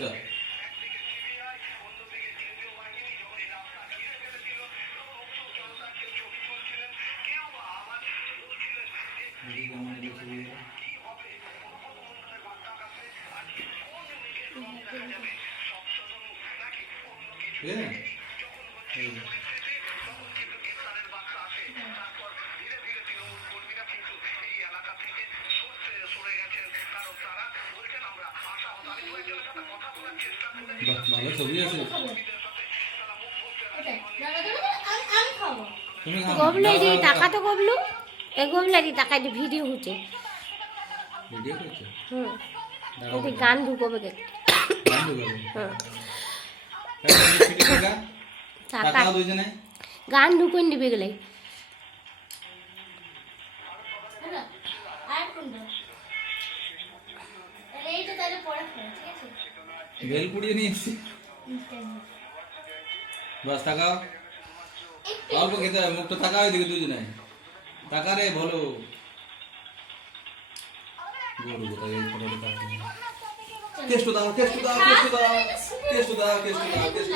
চল ভালো ছবি আছে। গবলে দি টাকা তো গবলু এ গবলে দি টাকা দি ভিডিও হচ্ছে ভিডিও করছে এই গান ঢুকবে কে গান ঢুকাবে হ্যাঁ টাকা টাকা দুইজনে গান ঢুকুন দিবে গেলে বেল পুড়িয়ে নিয়ে এসছি বাস তাকাও অল্প খেতে হবে মুখটা তাকাও এদিকে দুজনে তাকা রে ভালো গরু কোথায় এই ফটোটা কেষ্ট দাও কেষ্ট দাও কেষ্ট দাও কেষ্ট দাও কেষ্ট দাও কেষ্ট